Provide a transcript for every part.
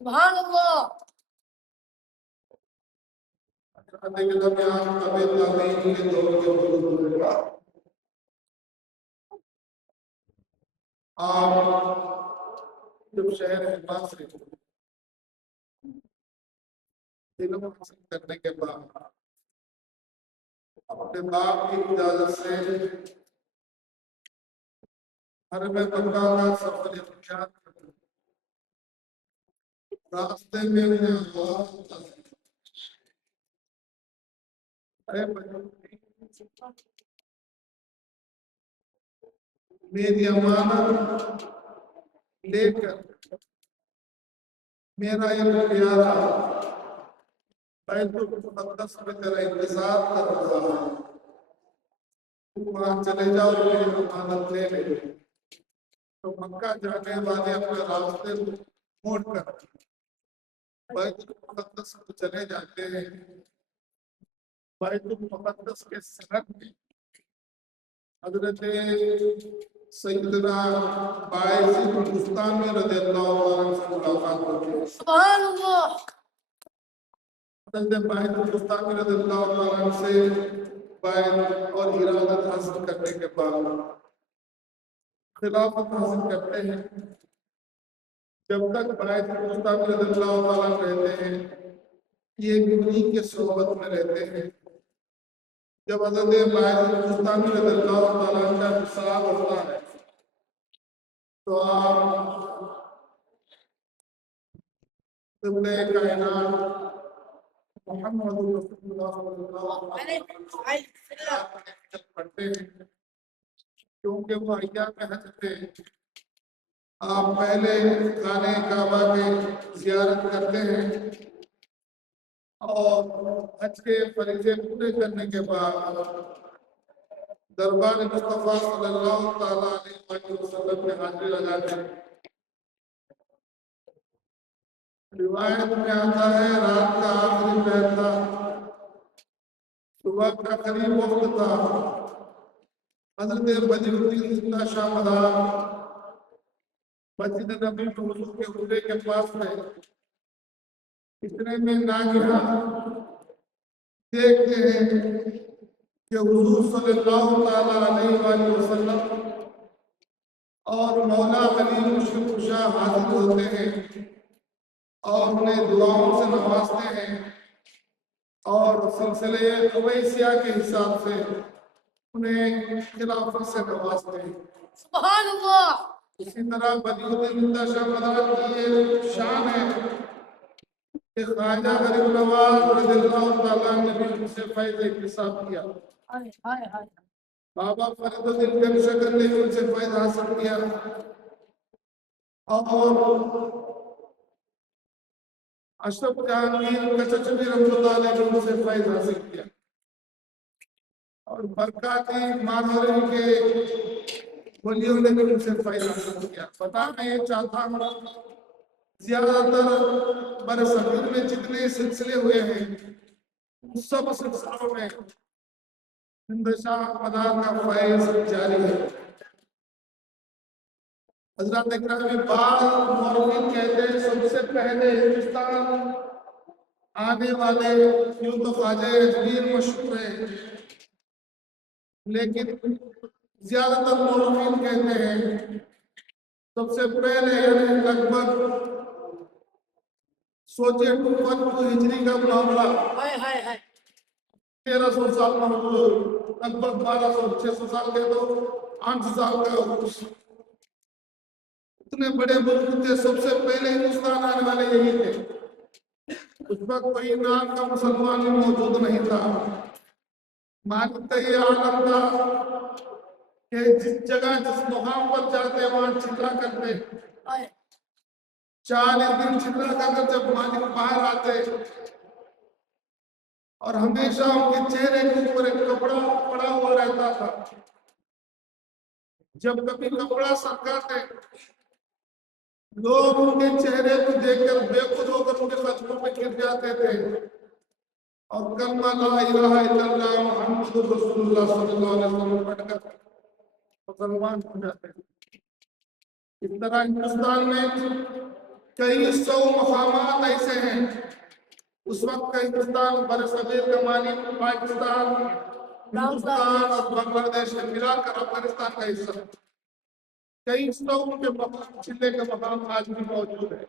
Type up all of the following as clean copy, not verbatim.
سبحان اللہ. جب شہر احمد سے علم حاصل کرنے کے بعد اپنے باپ کی اجازت سے حرم مکہ کا سفر اختیار کرتے راستے میں انہیں آواز ہوتا ہے، اے بھائی میری امانت لے کر میرا یہ پیارا بیت المقدس میں تیرا انتظار کر رہا ہے، تو وہاں چلے جاؤ میری امانت لے لے. تو مکہ جانے والے اپنے راستے کو موڑ کر بیت المقدس کو چلے جاتے ہیں. بیت المقدس کے سرحد میں حضرت سیدنا باعث بستانی رضی اللہ عنہ سے ملاقات ہوتی ہے. سبحان اللہ. حضرت باعث بستانی رضی اللہ عنہ سے بیعت اور ارادت حاصل کرنے کے بعد خلافت حاصل کرتے ہیں. جب تک باعث بستانی رضی اللہ عنہ رہتے ہیں یہ بھی انہی کے صحبت میں رہتے ہیں. جب حضرت باعث بستانی رضی اللہ عنہ کا وصال ہوتا ہے تو آپ قبلہ کائنات محمد رسول اللہ صلی اللہ علیہ وسلم پڑھتے ہیں کیونکہ وہ ایام حج تھے، آپ پہلے خانہ کعبہ کے زیارت کرتے ہیں اور حج کے فریضے پورے کرنے کے بعد دربار مصطفیٰ صلی اللہ تعالیٰ علیہ وسلم میں حاضری لگاتے ہیں۔ روایت میں آتا ہے رات کا آخری پہر تھا، صبح کا قریب وقت تھا، حضرت بدر الدین زندہ شاہ مدار مسجد نبی میں حضور کے حجرے کے پاس میں، اتنے میں ناگہاں دیکھتے ہیں کہ حضور صلی اللہ تعالیٰ علیہ وآلہ وسلم اور مولا علی مشرق کشا حاضر ہوتے ہیں اور انہیں دعاؤں سے نوازتے ہیں اور سلسلے اویسیہ کے حساب سے انہیں خلافت سے نوازتے ہیں۔ سبحان اللہ۔ اسی طرح بدی الدین زندہ شاہ مدار کی یہ شان ہے کہ خواجہ غریب نواز رضی اللہ تعالیٰ نے بھی ان سے فیض اکتساب کیا، بابا فرید الدین گنشکر نے ان سے فیض حاصل کیا اور اشرف جہانگیر کچچوی رحمۃ اللہ علیہ نے ان سے فیض حاصل کیا، اور برکاتی مانوری کے ولیوں نے بھی ان سے فیض حاصل کیا۔ بتانا یہ چاہتا ہوں زیادہ تر برصغیر میں جتنے سلسلے ہوئے ہیں سب سلسلوں میں زندہ شاہ مدار کا فیض جاری ہے۔ حضرات اکرام بعض مورخین کہتے ہیں سب سے پہلے ہندوستان آنے والے یوں تو خواجہ اجمیر مشہور ہے، لیکن زیادہ تر مورخین کہتے ہیں سب سے پہلے یعنی لگ بھگ سوچے 52 ہجری کا معاملہ 1300 سال میں لگ بھگ 600 سال کے تو 800 سال کا اتنے بڑے ملک تھے، سب سے پہلے ہندوستان آنے والے یہی تھے۔ اس وقت کوئی نام کا مسلمان موجود نہیں تھا، مانتا یہ عالم تھا کہ جس جگہ جس مقام پر جاتے وہاں چلا کرتے، 40 دن چلا کر جب مالک باہر آتے اور ہمیشہ ان کے چہرے کے اوپر ایک کپڑا پڑا ہوا رہتا تھا، جب کبھی کپڑا سرکاتے لوگ ان کے چہرے کو دیکھ کر بے خود ہو کر ان کے قدموں پہ گر جاتے تھے اور کلمہ لا الہ الا اللہ محمد رسول اللہ صلی اللہ علیہ وسلم پڑھ کر مسلمان ہو جاتے تھے۔ اس طرح ہندوستان میں کئی 100 مقامات ایسے ہیں۔ اس وقت کا ہندوستان برصغیر کا مانی پاکستان، ہندوستان اور بنگلہ دیش کے ملا کر افغانستان کا حصہ، کئی 100 کے مقام چلے کے مقام آج بھی موجود ہے۔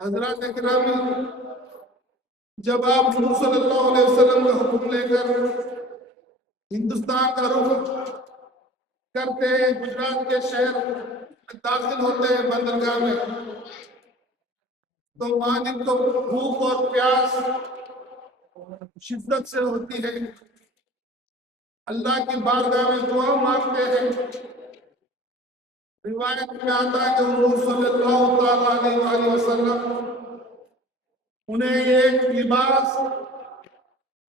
حضرات اکرامی جب آپ حضور صلی اللہ علیہ وسلم کا حکم لے کر ہندوستان کا رخ کرتے ہیں، گجرات کے شہر داخل ہوتے ہیں بندرگاہ میں، تو مالک کو بھوک اور پیاس شدت سے ہوتی ہے، اللہ کی بارگاہ میں دعا مانگتے ہیں۔ روایت میں آتا ہے کہ حضور صلی اللہ تعالیٰ علیہ وآلہ وسلم انہیں ایک لباس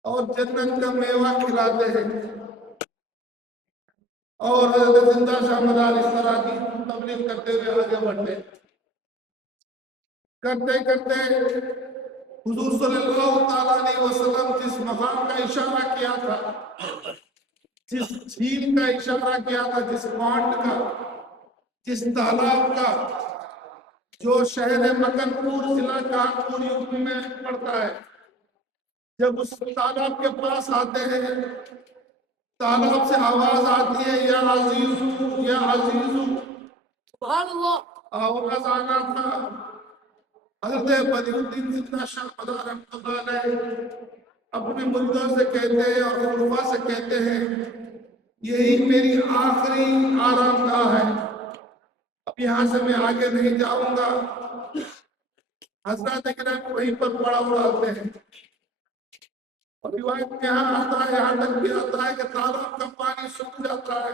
اور جنت کا میوہ کھلاتے ہیں، اور حضرت زندہ شاہ مدار اس طرح کی تبلیغ کرتے ہوئے آگے بڑھتے کرتے حضور صلی اللہ تعالیٰ علیہ وسلم جس مقام کا اشارہ کیا تھا، جس جھیل کا اشارہ کیا تھا، جس پانڈ کا، جس تالاب کا، جو شہر مکن پور ضلع کانپور یوپی میں پڑتا ہے، جب اس تالاب کے پاس آتے ہیں تالاب سے آواز آتی ہے یا عزیزو یا عزیزو، سبحان اللہ۔ آواز آنا تھا حضرت بدی الدین زندہ شاہ مدار رحمۃ اللہ علیہ اپنے مریدوں سے کہتے ہیں اور خلفاء سے کہتے ہیں یہی میری آخری آرام گاہ ہے، اب یہاں سے میں آگے نہیں جاؤں گا۔ حضرات اکرام وہیں پر پڑا اڑاتے ہیں اور روایت میں یہاں آتا ہے، یہاں تک بھی آتا ہے کہ تالاب کا پانی سوکھ جاتا ہے،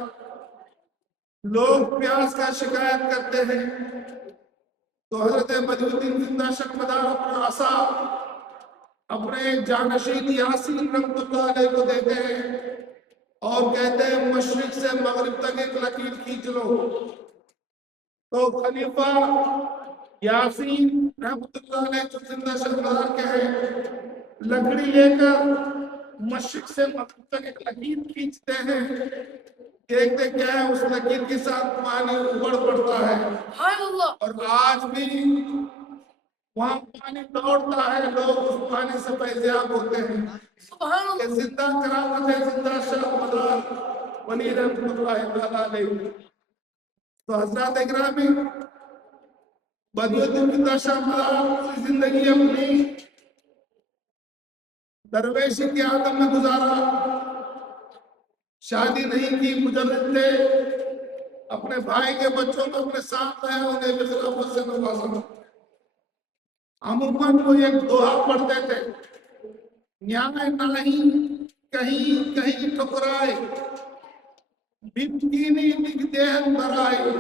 لوگ پیاس کا شکایت کرتے ہیں، تو حضرت بدی الدین زندہ شاہ مدار اپنا عصا اپنے جانشین یاسین رحمۃ اللہ علیہ کو دیتے ہیں اور کہتے ہیں مشرق سے مغرب تک ایک لکیر کھینچ لو۔ تو خلیفہ یاسین رحمۃ اللہ علیہ جو زندہ شاہ مدار کے ہیں، لکڑی لے کر مشرق سے مغرب تک ایک لکیر کھینچتے ہیں، دیکھتے کیا ہے اس لکیر کے ساتھ پانی ابڑ پڑتا ہے، سبحان اللہ اور آج بھی وہاں پانی دوڑتا ہے، لوگ اس پانی سے فیضیاب ہوتے ہیں۔ سبحان کہ اللہ زندہ کرامت ہے زندہ شاہ مدار ولی رحمۃ اللہ تعالیٰ علیہ۔ تو حضرات اکرامی، بدی الدین زندہ شاہ مدار پوری زندگی اپنی درویشی کے عالم میں گزارا، شادی نہیں کی، مجرد تھے، اپنے بھائی کے بچوں کو اپنے ساتھ لایا، انہیں بھی خلافت سے نوازا۔ عموماً وہ ایک دوہا پڑھتے تھے، نیائے نہیں کہیں کہیں ٹھکرائے، بمکینی نگ دہن برائے۔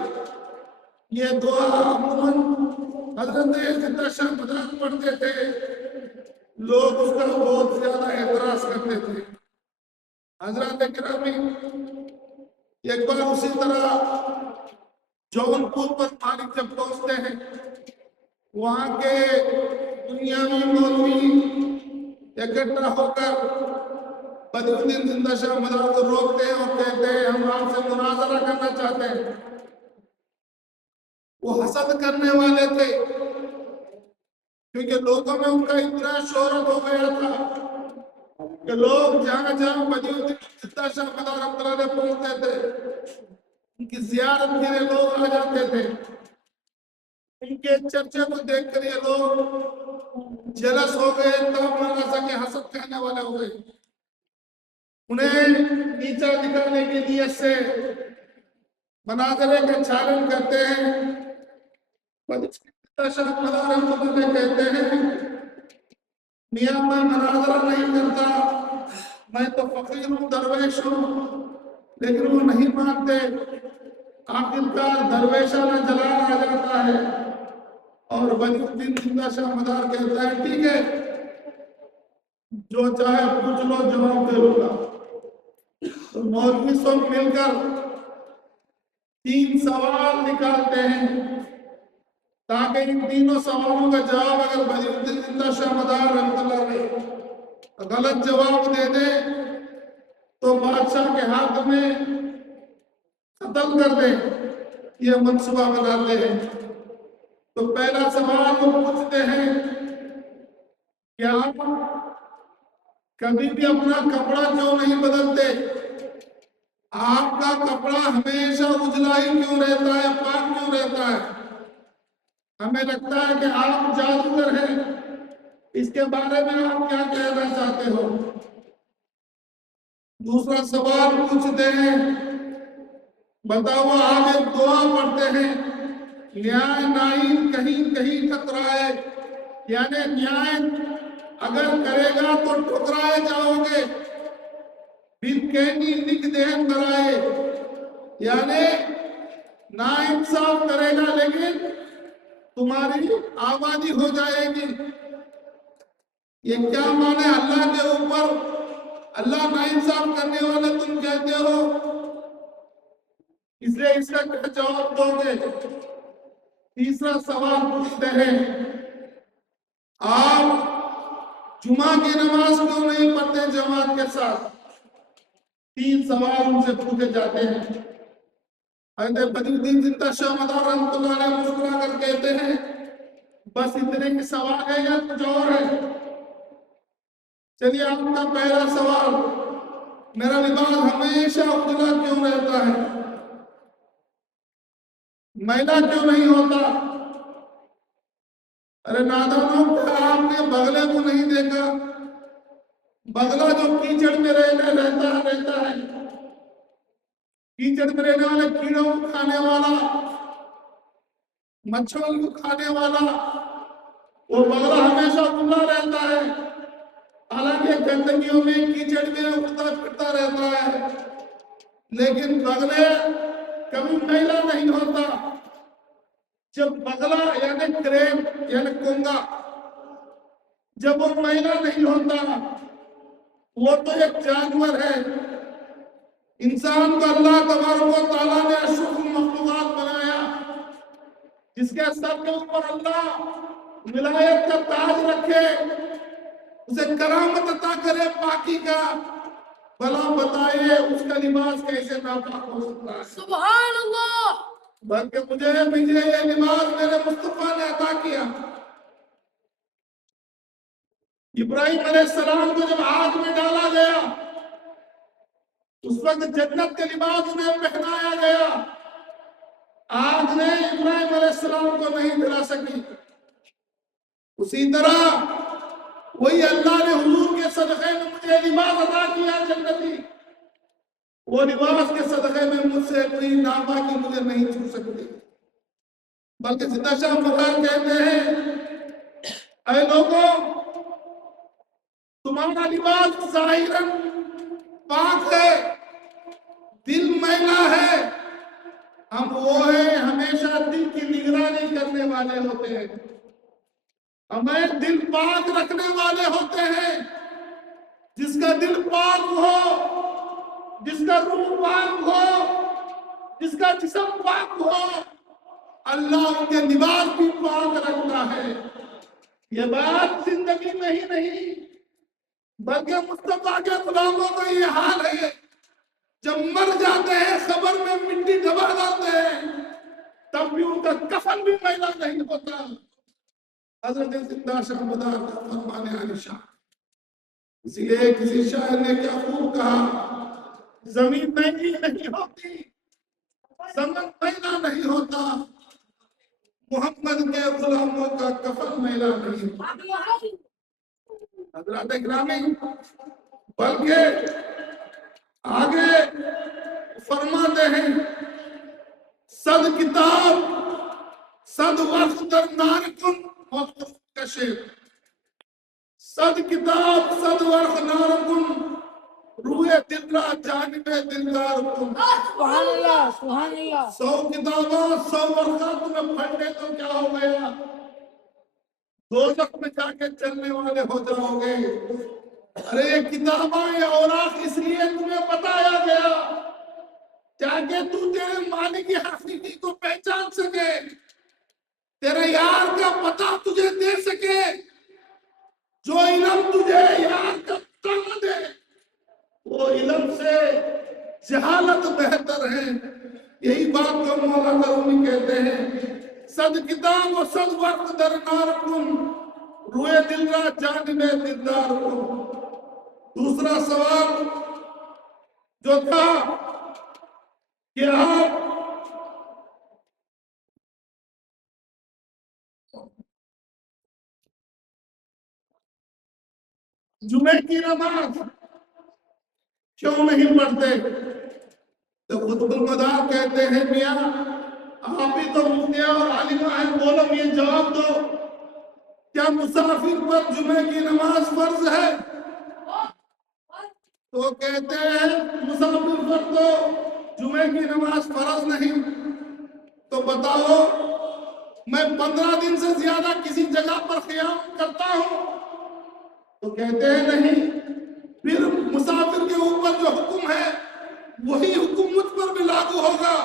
یہ دعا عموماً حضرت زندہ شاہ مدار پڑھتے تھے، لوگ اس کا بہت زیادہ اعتراض کرتے تھے۔ حضرات اکرامی، ایک بار اسی طرح جون پور پر مالک جب پہنچتے ہیں، وہاں کے دنیاوی مولوی اکٹھا ہو کر بدی الدین زندہ شاہ مدار کو روکتے ہیں اور کہتے ہیں ہم آپ سے مناظرہ کرنا چاہتے ہیں۔ وہ حسد کرنے والے تھے، کیونکہ لوگوں میں ان کا اتنا شہرت ہو گیا تھا کہ لوگ جہاں جہاں بدی الدین زندہ شاہ مدار رحمۃ اللہ علیہ پہنچتے تھے، ان کی زیارت کے لیے لوگ آ جاتے تھے۔ ان کے چرچے کو دیکھ کر یہ لوگ جلس ہو گئے، تب نہ سکے، حسد کرنے والے ہو گئے، انہیں نیچا دکھانے کی نیت سے مناظرے کا چالن کرتے ہیں۔ شاہ مدار رحمۃ اللہ کہتے ہیں میاں میں مناظرہ نہیں کرتا، میں تو فقیر ہوں، درویش ہوں، لیکن وہ نہیں مانتے۔ آخرکار درویشانہ جلال آ جاتا ہے اور بدی الدین زندہ شاہ مدار کہتا ہے ٹھیک ہے، جو چاہے پوچھ لو، جواب دے لوں گا۔ تو مولوی سب مل کر 3 سوال نکالتے ہیں، تاکہ ان تینوں سوالوں کا جواب اگر بدی الدین زندہ شاہ مدار رحمۃ اللہ علیہ غلط جواب دے دے تو بادشاہ کے ہاتھ میں قتل کر دے، یہ منصوبہ بناتے ہیں۔ تو پہلا سوال وہ پوچھتے ہیں کہ آپ کبھی بھی اپنا کپڑا کیوں نہیں بدلتے؟ آپ کا کپڑا ہمیشہ اجلا ہی کیوں رہتا ہے، پاک کیوں رہتا ہے؟ ہمیں لگتا ہے کہ آپ جادوگر ہیں، اس کے بارے میں آپ کیا کہنا چاہتے ہو؟ دوسرا سوال پوچھتے ہیں، بتاؤ آپ ایک دعا پڑھتے ہیں، نیائے نائن کہیں کہیں ٹکرائے، یعنی نیائے اگر کرے گا تو ٹکرائے جاؤ گے، بمکینی نگ دہن برائے، یعنی ناانصاف کرے گا لیکن تمہاری آبادی ہو جائے گی۔ یہ کیا مانے اللہ کے اوپر، اللہ ناانصاف کرنے والے تم کہتے ہو، اس لیے اس کا کیا جواب دو گے؟ تیسرا سوال پوچھتے ہیں، آپ جمعہ کی نماز کیوں نہیں پڑھتے جماعت کے ساتھ؟ 3 سوال ان سے پوچھے جاتے ہیں۔ حضرت بدی الدین زندہ شاہ مدار رحمۃ اللہ علیہ مسکرا کر کہتے ہیں بس اتنے کے سوال ہے یا کچھ اور ہے؟ چلیے آپ کا پہلا سوال، میرا لباس ہمیشہ اجلا کیوں رہتا ہے، میلا کیوں نہیں ہوتا؟ ارے نادانوں، کیا آپ نے بغلے کو نہیں دیکھا؟ بغلہ جو کیچڑ میں رہتا ہے، کیچڑ میں رہنے والے کیڑوں کو کھانے والا، مچھروں کو کھانے والا، وہ بغلہ ہمیشہ کھلا رہتا ہے۔ حالانکہ گندگیوں میں کیچڑ میں اڑتا پھرتا رہتا ہے، لیکن بغلے کبھی میلا نہیں ہوتا۔ جب بغلا یعنی کریب یعنی کونگا جب وہ میلا نہیں ہوتا، وہ تو ایک جانور ہے۔ انسان کو اللہ تبارک و تعالیٰ نے اشرف المخلوقات بنایا، جس کے سر کے اوپر اللہ ولایت کا تاج رکھے، اسے کرامت عطا کرے پاکی کا، بھلا بتائیے اس کا لباس کیسے ناپاک ہو سکتا ہے؟ سبحان اللہ، بلکہ مجھے یہ لباس میرے مصطفیٰ نے عطا کیا۔ ابراہیم علیہ السلام کو جب آگ میں ڈالا گیا، اس وقت جنت کے لباس انہیں پہنایا گیا، آگ نے ابراہیم علیہ السلام کو نہیں جلا سکی۔ اسی طرح وہی اللہ نے حضور کے صدقے میں مجھے لباس عطا کیا جنتی، وہ لباس کے صدقے میں مجھ سے کوئی ناپاکی مجھے نہیں چھو سکتی۔ بلکہ زندہ شاہ مغار کہتے ہیں، اے لوگوں، تمہارا لباس ظاہراً پاک ہے، دل میلا ہے۔ ہم وہ ہیں ہمیشہ دل کی نگرانی کرنے والے ہوتے ہیں، ہمیں دل پاک رکھنے والے ہوتے ہیں۔ جس کا دل پاک ہو، جس کا روح پاک ہو، جس کا جسم پاک ہو، اللہ ان کے لباس بھی پاک رکھتا ہے۔ یہ بات زندگی میں ہی نہیں بلکہ مصطفیٰ کے غلاموں کا یہ حال ہے، جب مر جاتے ہیں قبر میں مٹی دبا ڈالتے ہیں، تب بھی ان کا کفن بھی میلا نہیں ہوتا۔ حضرت زندہ شاہ مدار کا فرمان عالی شان۔ اسی لیے کسی شاعر نے کیا خوب کہا، زمین میلی نہیں ہوتی، زمن میلا نہیں ہوتا، محمد کے غلاموں کا کفن میلا نہیں ہوتا۔ حضرات اکرامی، بلکہ آگے فرماتے ہیں، صد کتاب صد وقت در نارکن وقت کشے، صد کتاب صد ورق نارکن روئے دل را جانب دلدار کن۔ سبحان اللہ، سبحان اللہ۔ 100 کتاباں 100 ورقہ تمہیں پڑھنے تو کیا ہو گیا، دوزخ میں جا کے چلنے والے ہو جاؤ گے۔ ارے یہ کتاباں یہ اوراق اس لیے تمہیں بتایا گیا تاکہ تو تیرے مالک حقیقی کو پہچان سکے، تیرے یار کا پتہ تجھے دے سکے۔ جو علم تجھے یار کا پتہ دے، وہ علم سے جہالت بہتر ہے۔ یہی بات کو مولانا رومی کہتے ہیں، صد کتاب و صد وقت در نارکن روئے دل را جانب دلدار کن۔ دوسرا سوال جو تھا کہ آپ جمعے کی نماز کیوں نہیں پڑھتے؟ تو خطب المدار کہتے ہیں، میاں آپ بھی تو مفتیہ اور عالمہ ہیں، بولو یہ جواب دو، کیا مسافر پر جمعے کی نماز فرض ہے؟ تو کہتے ہیں مسافر پر تو جمعے کی نماز فرض نہیں۔ تو بتاؤ، میں 15 دن سے زیادہ کسی جگہ پر قیام کرتا ہوں؟ تو کہتے ہیں نہیں، پھر مسافر کے اوپر جو حکم ہے وہی حکم مجھ پر بھی لاگو ہوگا،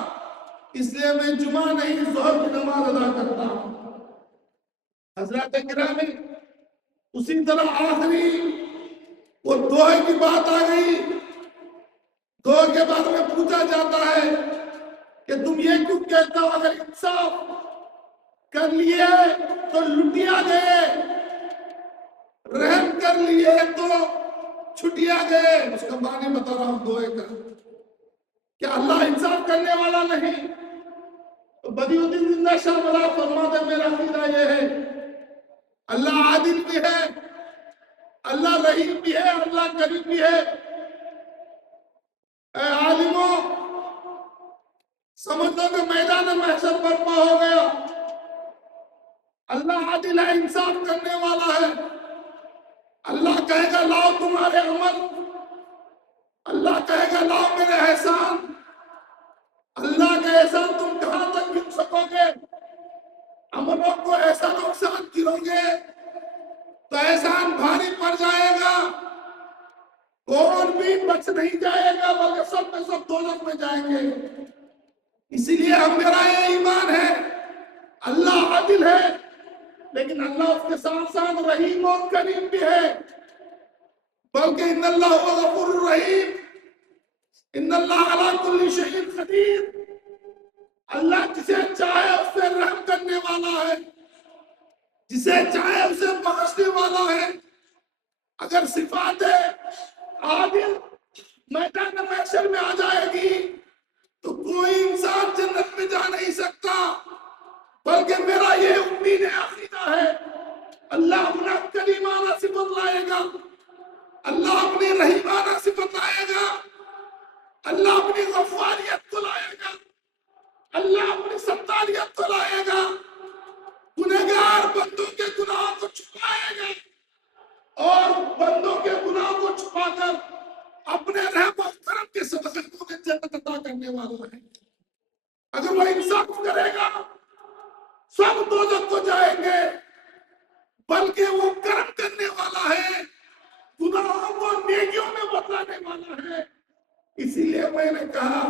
اس لیے میں جمعہ نہیں ظہر کی نماز ادا کرتا ہوں۔ حضرات گرامی، اسی طرح آخری وہ دوہے کی بات آ گئی۔ دوہے کے بارے میں پوچھا جاتا ہے کہ تم یہ کیوں کہتا ہو، اگر انصاف کر لیے تو لٹیا گئے، رحم کر لیے تو چھٹیا گئے۔ اس کا معنی بتا رہا ہوں دوہے کا، کیا اللہ انصاف کرنے والا نہیں؟ تو بدیع الدین زندہ شاہ مدار فرماتے ہیں، میرا عقیدہ یہ ہے، اللہ عادل بھی ہے، اللہ رحیم بھی ہے، اللہ کریم بھی ہے۔ اے عالموں، سمجھ لو کہ میدان محشر برپا ہو گیا، اللہ عادل ہے، انصاف کرنے والا ہے۔ اللہ کہے گا لاؤ تمہارے عمل، اللہ کہے گا لاؤ میرے احسان۔ اللہ کا احسان تم کہاں تک گر سکو گے؟ عملوں کو ایسا نقصان گرو گے تو احسان بھاری پڑ جائے گا، کون بھی بچ نہیں جائے گا، بلکہ سب میں سب دوزخ میں جائیں گے۔ اسی لیے ہم میرا یہ ایمان ہے اللہ عادل ہے، لیکن اللہ اس کے ساتھ ساتھ رحیم اور کریم بھی ہے، بلکہ ان اللہ هو غفور الرحیم، ان اللہ علی کل شیء قدیر۔ اللہ جسے چاہے اس سے رحم کرنے والا ہے، جسے چاہے اسے بخشنے والا ہے۔ اگر صفات عادل میدان محشر میں آ جائے گی تو کوئی انسان جنت میں جا نہیں سکتا، بلکہ میرا یہ امید عقیدہ ہے اللہ اپنا کریمانہ صفت لائے گا، اللہ اپنی رحیمانہ صفت لائے گا، اللہ اپنی غفاریت کو لائے گا، اللہ اپنی ستاریت کو لائے گا، گنہگار بندوں کے گناہوں کو چھپائے گا اور بندوں کے گناہوں کو چھپا کر اپنے رحم و کرم کے صدقے کو انہیں جنت عطا کرنے والا ہے۔ اگر وہ انصاف کرے گا سب دوزخ کو جائیں گے، بلکہ وہ کرم کرنے والا ہے، گناہوں کو نیکیوں میں بدلانے والا ہے۔ اسی لیے میں نے کہا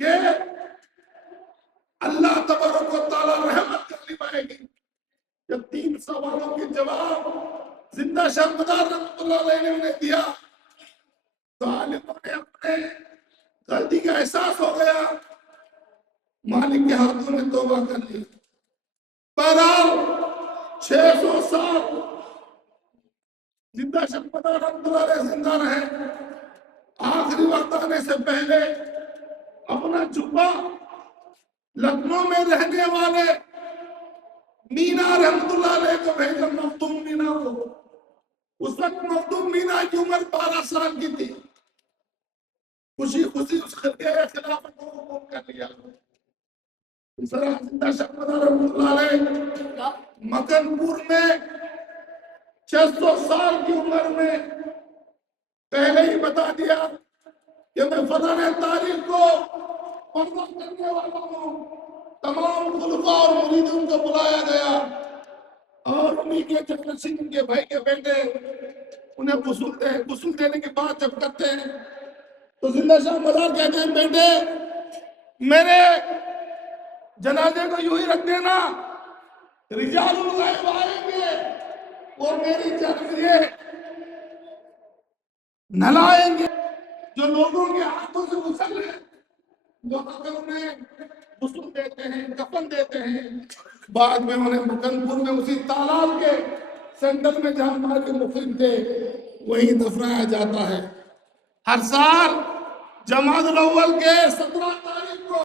کہ اللہ تبارک و تعالیٰ رحمت کر نبھائے گی۔ جب 3 سوالوں کے جواب زندہ شاہ مدار رحمۃ اللہ علیہ نے انہیں دیا تو عالموں نے اپنے غلطی کا احساس ہو گیا، مالک کے ہاتھوں میں توبہ کر لی۔ بہرحال 600 سال زندہ شاہ مدار رحمۃ اللہ علیہ زندہ رہے، آخری وقت آنے سے پہلے اپنا جبہ لکھنؤ میں رہنے والے مینا رحمت اللہ علیہ کو بھیجا، مخدوم مینا کو۔ اس وقت مخدوم مینا کی عمر 12 سال کی تھی، خوشی خوشی اس خرقے خلافت کو قبول کر لیا۔ اس طرح زندہ شاہ مدار رحمت اللہ علیہ مکن پور میں 600 سال کی عمر میں پہلے ہی بتا دیا کہ میں فلاں تاریخ کو پردہ کرنے والا ہوں۔ تمام خلفاء اور مریدوں کو بلایا گیا اور انہی کے جنرشن ان کے بھائی کے بیٹے انہیں غسل دینے کے بعد جب کرتے ہیں تو زندہ شاہ مدار کہتے ہیں بیٹے میرے جنازے کو یوں ہی رکھ دینا، رجال الغیب آئیں گے اور میری جنازے نہلائیں گے۔ جو لوگوں کے ہاتھوں سے غسل ہے وہ اگر انہیں غسل دیتے ہیں، کفن دیتے ہیں، بعد میں انہیں مکنپور میں اسی تالاب کے سینٹر میں جہاں ہمارے مقیم تھے وہیں دفنایا جاتا ہے۔ ہر سال جمادی الاول کے 17 تاریخ